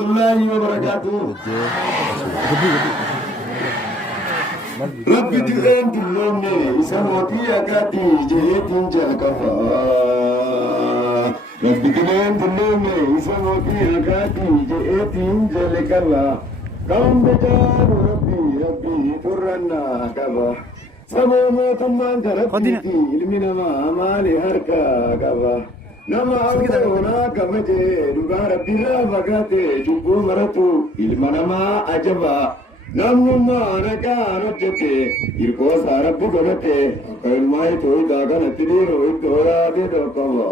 الله وبركاته. ربي تغن تلومني سموتي أكاتي جهتين جلكفا. ربي تغن تلومني سموتي أكاتي جهتين جلكفا. كم بجار ربي ترنا كفا. سمو تمان جربتي المنا ما مالي هركا كفا. nama awalona kabaje dubara bila bagate jumbo maratu ilma nama ajaba namnuma anaka anotete irko sarabbu godate kailmai toy daga natidiro idora de dokava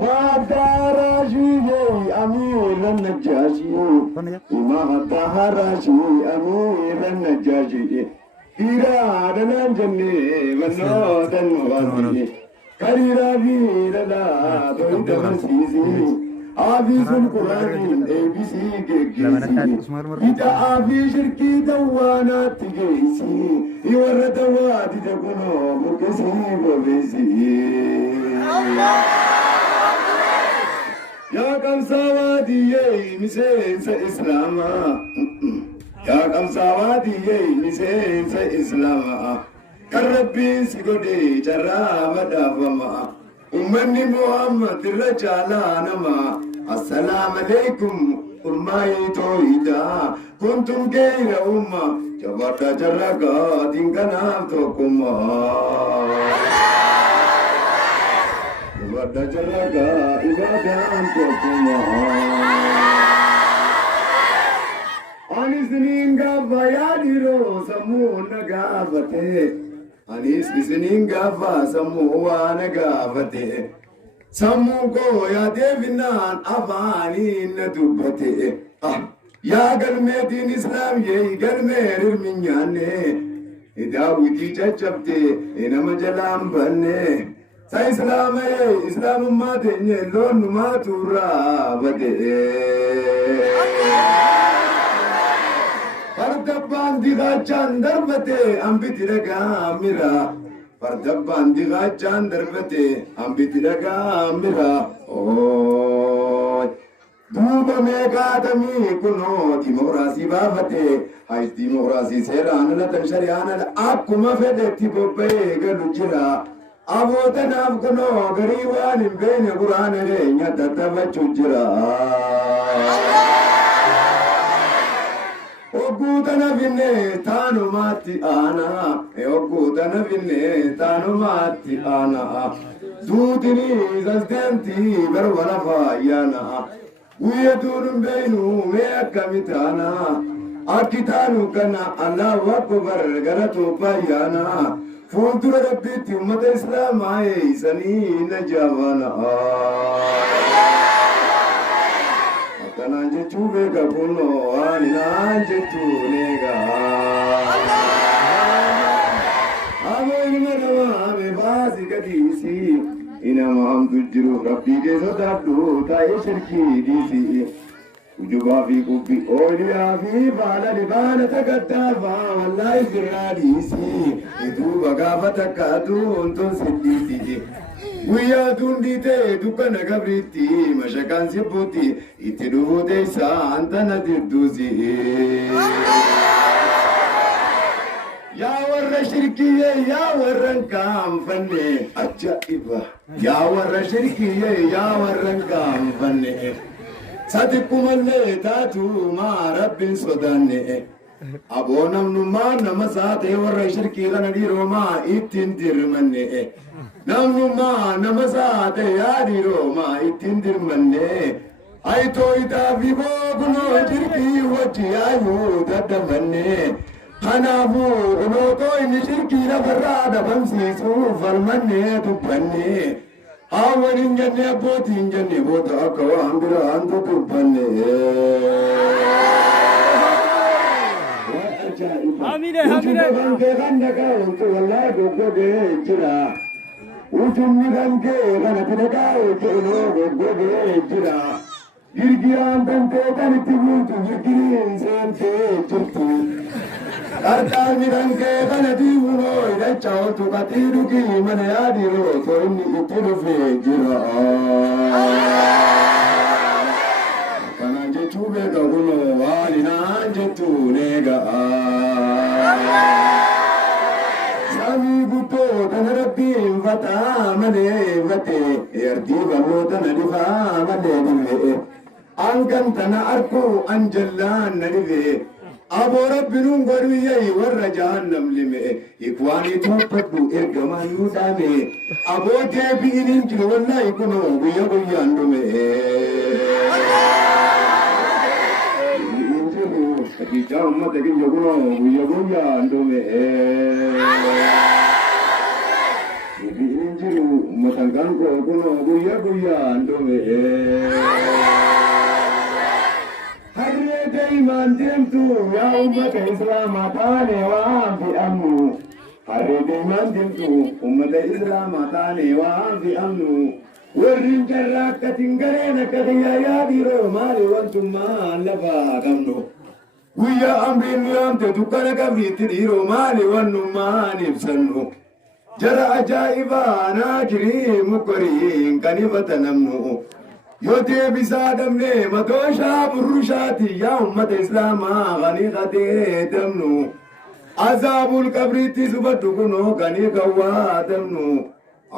madaraji amir najashi ma daraji amir najashi Ira dalam jenne mano dan wani karira bi dada don dalam sisi abisul Quran ABC ke kita abisir kita wana tigesi iwara tawa tijakuno mukesi bobesi ya kam sawadi ye misen sa islama يا كم سوادي نسين في إسلام كربي سيقولي جرا مدافما أمني محمد الرجال نما السلام عليكم أمي تويدا كنتم غير أمة جبرت جرقا دينكنا توكما جبرت جرقا إبادة توكما Anis ninga bayadiro samu nagavate. Anis ninga va samu nagavate. Samu ko ya devinan avani nadubate. Ya galme din Islam ye galme rirminyane. Ida witi chachapte ina majalam banne. Sa Islam ma denye lon ma tura bade. Pardabban diga chandarbate ambitiraga mira Pardabban diga chandarbate ambitiraga mira Oh Duba mega dami kuno timorasi bafate Hai timorasi serana latan shariana akkuma fede tibobe galujira Abota naf kuno gariwan imbene qur'ana re nyata tabachujira Ogudana vinne tanu mati ana ogudana vinne tanu mati ana Dutini zasdenti berwala fayana Uyadurun beinu me akamitana Akitanu kana Allah akbar garatu fayana Fuldura rabbiti ummat islam ay sani najawana Kananje chube kapuno aninanje tunega Amo inama me basi kadisi inama ham tujru rabbi ke sadatu ta shirki disi ujuba fi kubi oliya fi bala libana takatafa wallahi firadisi idu bagafata kadun to sidisi Guya dundite dukana gabriti mashakan siputi itidu desa antana dirduzi Ya warra shirkiye ya warran kam fanne ajaiba Ya warra shirkiye ya warran kam fanne Sadiqumalle tatu ma rabbin sodanne Abonam numan namasate warra shirki kana diroma itin dirmanne Namnuma namasate yadi Roma itindir manne Aito ita vivo guno shirki wati ayu dada manne Hanabu guno to ini shirki na barada bamsi sufal manne tupanne Awan injanne boti injanne bota akawa ambira anto tupanne Hamide Hamide Ganda ka untu wallahi gogo jira Ujumni ganke kana tidaka ujuno gogo jira Girgiyan dante kani tibutu girgirin sente churtu Artami ganke kana tibuno ida chautu katiru ki mana yadiro so inni kitiru fe jira سامي بوتو تنربي فتا مني فتي يرتي بلو تنرفا مني أنكن تنا أركو أنجلان نرفي أبو رب نونغوري ورا جهنم لمي إخواني توبتو إرقما يودامي أبو تيبي إنجل والله يكونو بيا بيا أندومي Kita umat lagi jogono, buya andome. Ini jiru matangkan ko kono buya andome. Hari day mandim tu ya umat Islam atane wa fi amnu. Hari day mandim tu umat Islam atane wa fi amnu. Warin jarrak katinggarena kadiya ya diro mali wantum ma laba kamno. Guyya amrin nuyamte dukkana qabdiitti dhiiroo maali wannu maaniif sannu jara ajaa'ibaa naajirii mukkoriin kan ifata namnu yoo deebisaa dhabne matooshaa burrushaati yaa ummata islaamaa kanii qatee dabnu azaabul qabriitti subaddu kunoo kanii kawwaatamnu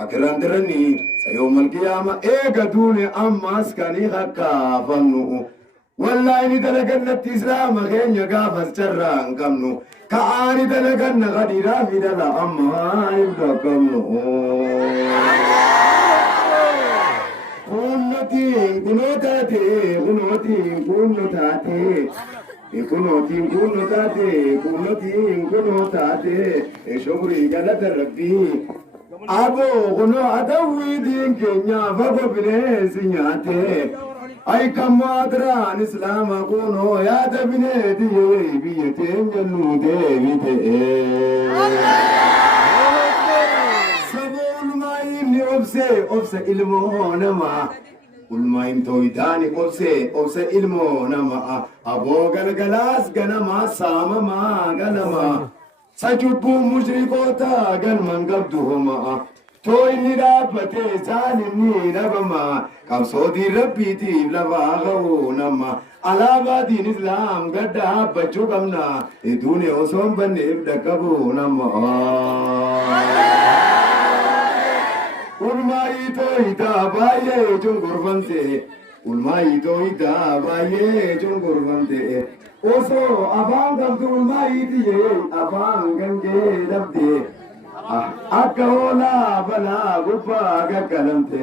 akiran dirani sayoomal qiyaama eega duune ammas kanii hakkaafamnu والله إني دلقنا إسلام غين يقافز جران كمنو كعاني دلقنا غدي رافي دلا أما يبدأ كمنو كنوتين كنوتاتي كنوتين كنوتاتي كنوتين كنوتاتي كنوتين كنوتاتي شكري قلت ربي أبو كنو أدوي دين كنيا فقو بني سنياتي أي كم أدران إسلام أكونو يا دبني دي بيتين جنودي بيتين سبول ما يمني أبسي إلمو نما كل ما يمتوي تاني أبسي إلمو نما أبو غلغلاس غنما ساما ما غنما سجبو مشركوتا غنمن قبدهما تويني رابطي زانني ربما كمسودي ربيتي لباغو نما على بادين إسلام قد بچو كمنا إدوني أصوم بنيب دكبو نما ulmai toita baye jungurvante ulmai toita baye jungurvante oso abang ulmai diye abang gange dabde akaola bala gupa gakalamte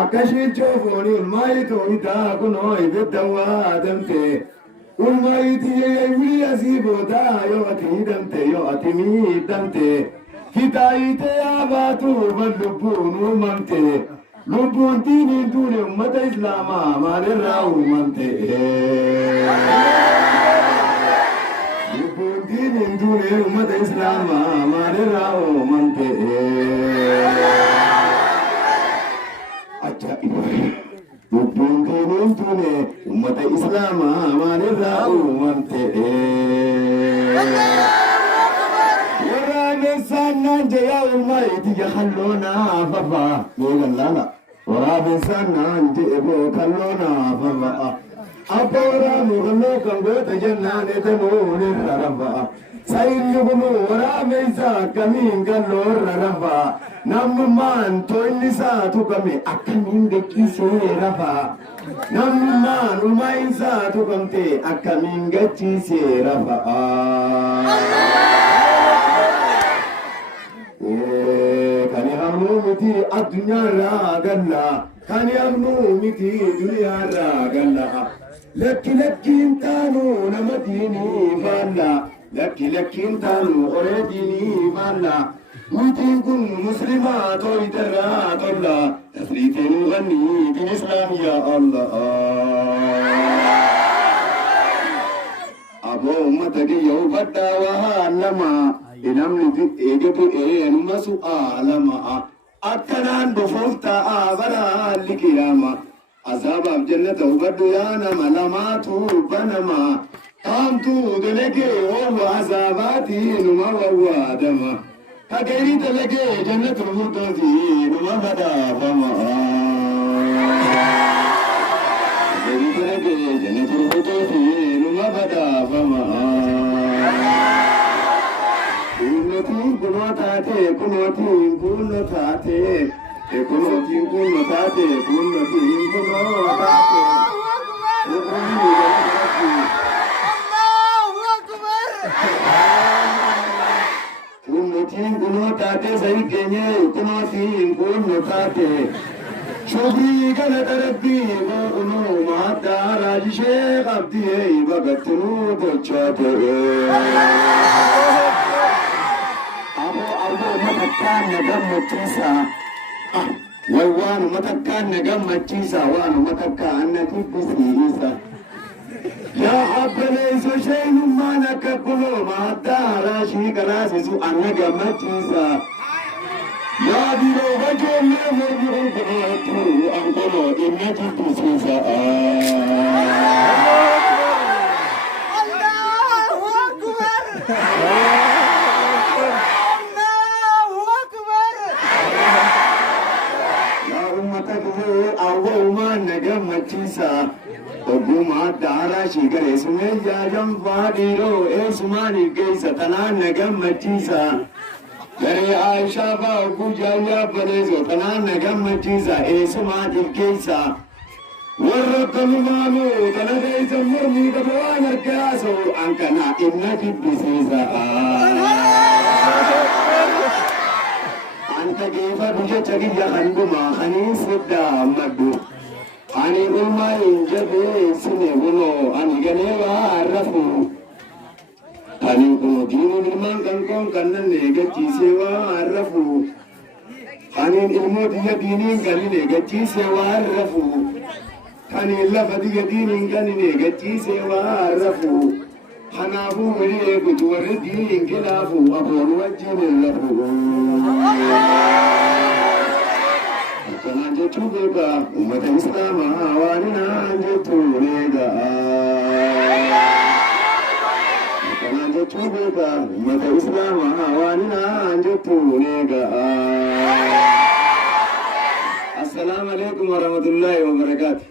akashi chofoni ulmai toita kuno ibdawa damte ulmai diye wili asiboda yo atidamte yo atimi damte Hitaite abatu balubunu mante lubun tini dune ummata islama malirau mante lubun tini dune ummata islama malirau mante acha ibai lubun tini dune ummata islama malirau mante ورابسنا جيا الميت يخلونا ففا يقول لا ورابسنا جيبو خلونا ففا أبورا مغلو كنغو تجنان تنون الرفا سيد يقولوا ورابسا كمين قلو الرفا نممان توينسا تكمي أكمين دكيسي رفا نممان المايسا تكمتي أكمين دكيسي رفا كاني أمنو متي الدنيا راغلا كاني أمنو متي الدنيا راغلا لك انتانو نمديني فالا لك انتانو أريديني فالا متي كن مسلمة تويترا طبلا تسريتين غني دين إسلام يا الله أبو أمتك يوبدا وهالما إنامني إيجابو إنما سؤالما أكنان بفوفتا آبرا لكياما عذاب الجنة وبدو يانا ملما توبنما قامتو دلقي وهو عذاباتي نما وهو آدما كغيري دلقي جنة الفردوسي نما بدا فما كغيري دلقي جنة الفردوسي نما بدا فما taate kunnotiin kunoo taate. Kunnotiin kunoo taate sahi keenye kunootiin kunno taate. Shubhi galata rabbii kunoo maaddaa raajishee qabdii bagattinuu gochaate. Matakkaan na gammachiisa. Waan matakkaan na gammachiisa. Waan matakkaan na jibbisiisa. Yaa abbaleessu sheenummaan akka kunoo maaddaa raashii qaraasisu anna gammachiisa. Yaa biroo bajoollee mormuu kunuutu ankoloo inni jibbisiisa. Awwaumaan na gammachiisa. Ogummaa daaraa shigaree sumeeyyaa janfaa dhiiroo eessumaaniif geessa tanaan na gammachiisa. Garee Aayishaa fa'aa oguu jaayyaa baleesoo tanaan na gammachiisa eessumaaniif geessa. Warra kanumaanuu kana keessa mormii qaba waan argaasoo ankanaa inna jibbisiisa. Anta geefa biyya chagiyya handuma hani siddaa maddu. Ani ulmaa hin jabeessine kunoo ani ganee waa rafu. Ani kunoo diinuun ilmaan kan koon kannan eeggachiisee waa rafu. Ani ilmoo biyya diiniin kanin eeggachiisee waa rafu. Ani lafa biyya diiniin kanin eeggachiisee waa rafu. Kanaafuu wali eegutu warri diiniin kilaafu aboon wajjin hin lafu. Kanaan jechuun beekaa uummata islaamaa waan naan jettuun eegaa. Kanaan jechuun beekaa uummata islaamaa waan naan jettuun eegaa. Assalaamu alaikum warahmatullahi wabarakaatuh.